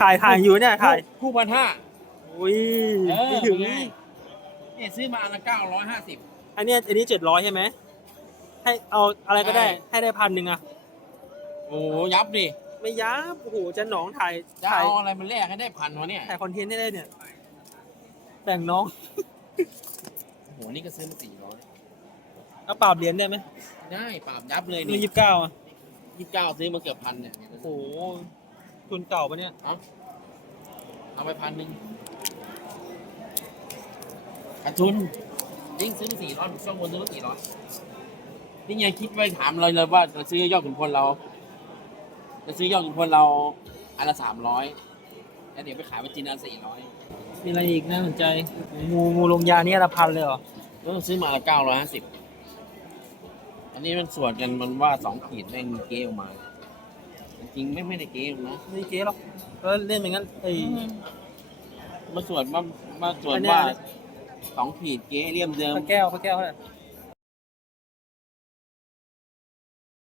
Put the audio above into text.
ถ่ายถ่ายอยู่เนี่ยถ่ายคู่พันห้าอุ้ยเออไม่ถึง เป็นไงเนี่ยซื้อมาอันละเก้าร้อยห้าสิบ อันเนี้ยอันนี้เจ็ดร้อยใช่ไหมให้เอาอะไรก็ได้ ใช่ ให้ได้พันหนึ่งอะโอ้ยับดิ ไม่ยับโอ้โหจะหนองถ่ายจะถ่ายเอาอะไรมันแลกให้ได้พันวะเนี่ยถ่ายคอนเทนต์ได้เลยเนี่ย แต่งน้องโอ้โหนี่ก็ซื้อมาสี่ร้อยเอาปราบเหรียญได้ไหมได้ปราบยับเลยนี่นี่ยี่สิบเก้าอะยี่สิบเก้าซื้อมาเกือบพันเนี่ยโอ้โห ทุนเก่าปะเนี่ยเอาไปพันหนึ่งขาดทุนยิ่งซื้อมาสี่ร้อยช่วงบนซื้อมาสี่ร้อยนี่ไงคิดไว้ถามเราเลยว่าจะซื้อยอดขุนพลเราจะซื้อยอดขุนพลเราอันละสามร้อยแล้วเดี๋ยวไปขายไปจีนอันสี่ร้อยมีอะไรอีกน่าสนใจ งูงูลงยานี่ละพันเลยเหรอก็ซื้อมาละเก้าร้อยห้าสิบอันนี้มันส่วนกันมันว่าสองขีดแม่งมีเกลออกมาจ ริงๆไม่ไม่ได้เกลนะไม่เก๊หรอกก็เล่นเหมือนกันไอ้มาส่วนมามาส่วนอันเนี้ยว่าสองขีดเกลเลี่ยมเดิมพระแก้วพระแก้วเท่าไหร่